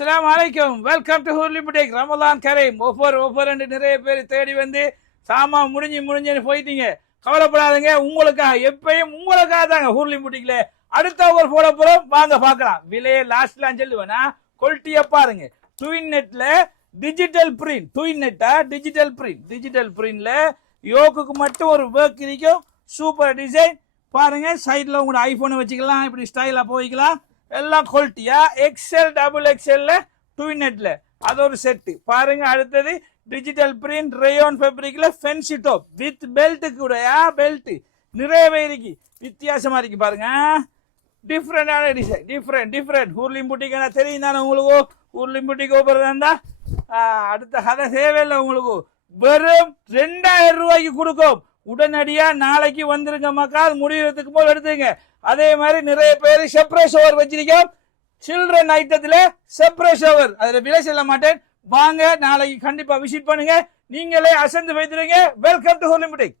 அஸ்ஸலாமு அலைக்கும். Welcome to Hurley boutique. Ramadan கரீம். ஒஃபர் நிறைய பேர் தேடி வந்து சாமான் முடிஞ்சுன்னு போயிட்டீங்க. கவலைப்படாதீங்க, உங்களுக்காக எப்பயும் உங்களுக்காக தாங்க ஹூர்லி புட்டிக்ல அடுத்த ஆஃபர் போட போறோம். வாங்க பார்க்கலாம். விலையை லாஸ்ட்லாம் சொல்லுவேன்னா குவாலிட்டியா பாருங்க. ட்வின் நெட்ல டிஜிட்டல் பிரிண்ட், ட்வின் நெட்டா டிஜிட்டல் பிரிண்ட்ல யோக்குக்கு மட்டும் ஒரு ஒர்க் இருக்கும். சூப்பர் டிசைன் பாருங்க. சைட்ல உங்களோட ஐபோனை வச்சுக்கலாம், இப்படி ஸ்டைலா போய்க்கலாம். எல்லாம் குவாலிட்டியா எக்ஸ்எல் டபுள் எக்ஸ்எல்ல ட்வின் நெட்ல அது ஒரு செட்டு பாருங்க. அடுத்தது டிஜிட்டல் பிரிண்ட் ரேயான் ஃபேப்ரிக்ல ஃபென்சி டாப் வித் பெல்ட் கூடயா. பெல்ட் நிறையவே இருக்கு, வித்தியாசமா இருக்கு பாருங்க. டிஃப்ரெண்டான டிசைன், டிஃப்ரெண்ட் ஹூர்லி புட்டிக் தெரியும் தானே உங்களுக்கு. ஹூர்லி புட்டிக் போறதா அடுத்த கதை தேவையில்லை உங்களுக்கு. வெறும் 2000 ரூபாய்க்கு கொடுக்கும். உடனடியா நாளைக்கு வந்துருங்க மக்கா. முடியறதுக்கு போல் எடுத்துங்க. அதே மாதிரி நிறைய பேர் செப்பரேட் ஷவர் வச்சிருக்கோம். சில்ட்ரன் ஐட்டத்துல செப்பரேட் ஷவர், அதுல விலை சொல்ல மாட்டேன். வாங்க நாளைக்கு கண்டிப்பா விசிட் பண்ணுங்க. நீங்களே அசந்து வைத்துருங்க. Welcome to Hurley boutique.